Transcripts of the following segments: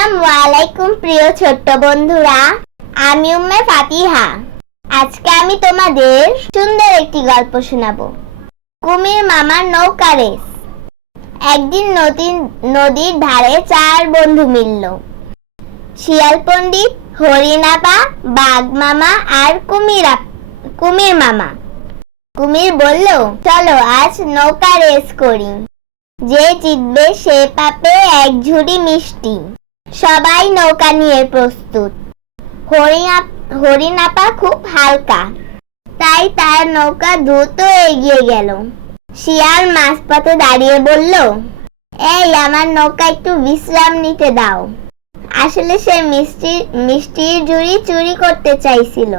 আসসালামু আলাইকুম প্রিয় ছোট্ট বন্ধুরা, আমি উম্মে ফাতিহা। আজকে আমি তোমাদের সুন্দর একটি গল্প শোনাবো। কুমির মামার নৌকা রেস। একদিন নদীর ধারে চার বন্ধু মিলল: শিয়াল পণ্ডিত, হরিণ আপা, বাঘ মামা আর কুমির মামা। কুমির বলল, চলো আজ নৌকা রেস করি। যে জিতবে সে পাবে এক ঝুড়ি মিষ্টি। সবাই নৌকা নিয়ে প্রস্তুত। হরিণ আপা খুব হালকা, তাই তার নৌকা দ্রুত এগিয়ে গেল। শিয়াল মাঝপথে দাঁড়িয়ে বলল, এই আমার নৌকা একটু বিশ্রাম নিতে দাও। আসলে সে মিষ্টির ঝুড়ি চুরি করতে চাইছিল।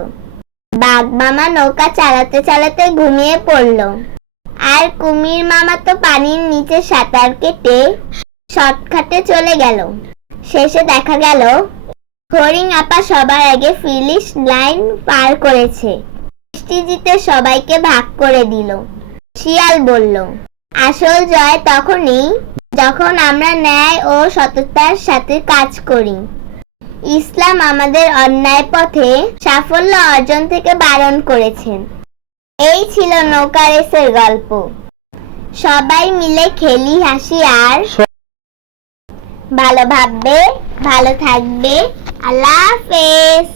বাঘ মামা নৌকা চালাতে চালাতে ঘুমিয়ে পড়ল, আর কুমির মামা তো পানির নিচে সাঁতার কেটে শর্টকাটে চলে গেল। শেষে দেখা গেল হরিণ আপা সবার আগে ফিনিশ লাইন পার করেছে। মিষ্টি জিতে সবাইকে ভাগ করে দিল। শিয়াল বলল, আসল জয় তখনই যখন আমরা ন্যায় ও সততার সাথে কাজ করি। ইসলাম আমাদের অন্যায় পথে সাফল্য অর্জন থেকে বারণ করেছেন। এই ছিল নৌকা রেসের গল্প। সবাই মিলে খেলি, হাসি আর ভালো ভাববে, ভালো থাকবে। আল্লাহ হাফেজ।